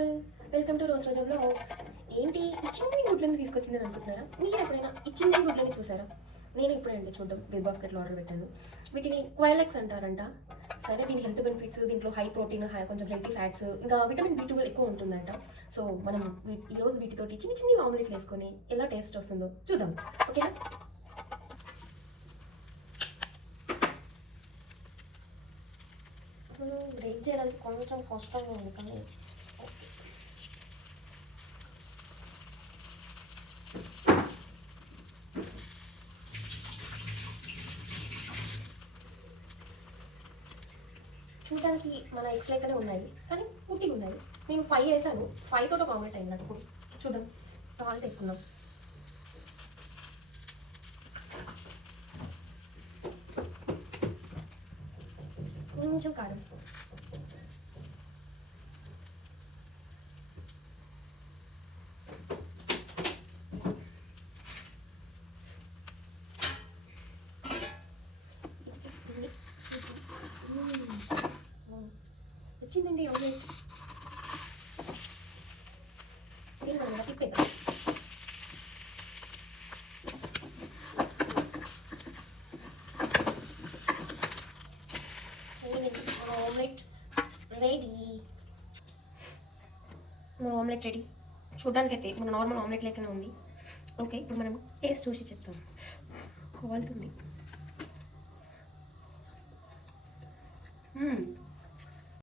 All, welcome to rose Roja vlogs. ఏంటి ఈ చిన్ని గుడ్లని తీసుకొచ్చిందని అనుకుంటున్నారా? మీరు ఎప్పుడైనా ఈ చిన్ని గుడ్లని చూసారా? నేను ఇప్పుడే అండి చూడడం బిగ్ బాస్కెట్లో ఆర్డర్ పెట్టాను. వీటిని క్వైలెక్స్ అంటారంట. సరే, దీని హెల్త్ బెనిఫిట్స్, దీంట్లో హై ప్రోటీన్, కొంచెం హెల్తీ ఫ్యాట్స్, ఇంకా విటమిన్ B12 ఎక్కువ ఉంటుందంట. సో మనం ఈరోజు వీటితోటి చిన్ని చిన్ని ఆమ్లెట్లు వేసుకొని ఎలా టేస్ట్ వస్తుందో చూద్దాం. ఓకేనా? బ్రేక్ చేయడానికి కొంచెం కష్టంగా ఉంది కానీ చూడడానికి మన ఎగ్స్ లెక్కనే ఉన్నాయి కానీ ఉట్టిగా ఉన్నాయి. నేను 5 వేసాను, 5 తోటి ఒక ఆమ్లెట్ అయింది నాకు. ఇప్పుడు చూద్దాం. సాల్ట్ వేసుకుందాం. కొంచెం కారం, వచ్చిందండి ఆమ్లెట్. దీన్ని మనం ఇలా తిప్పేద్దాం. Omelette ready. మన ఆమ్లెట్ రెడీ. చూడడానికి అయితే మన నార్మల్ ఆమ్లెట్ లెక్కనే ఉంది. ఓకే, ఇప్పుడు మనం టేస్ట్ చూసి చెప్తాం. కాలుతుంది.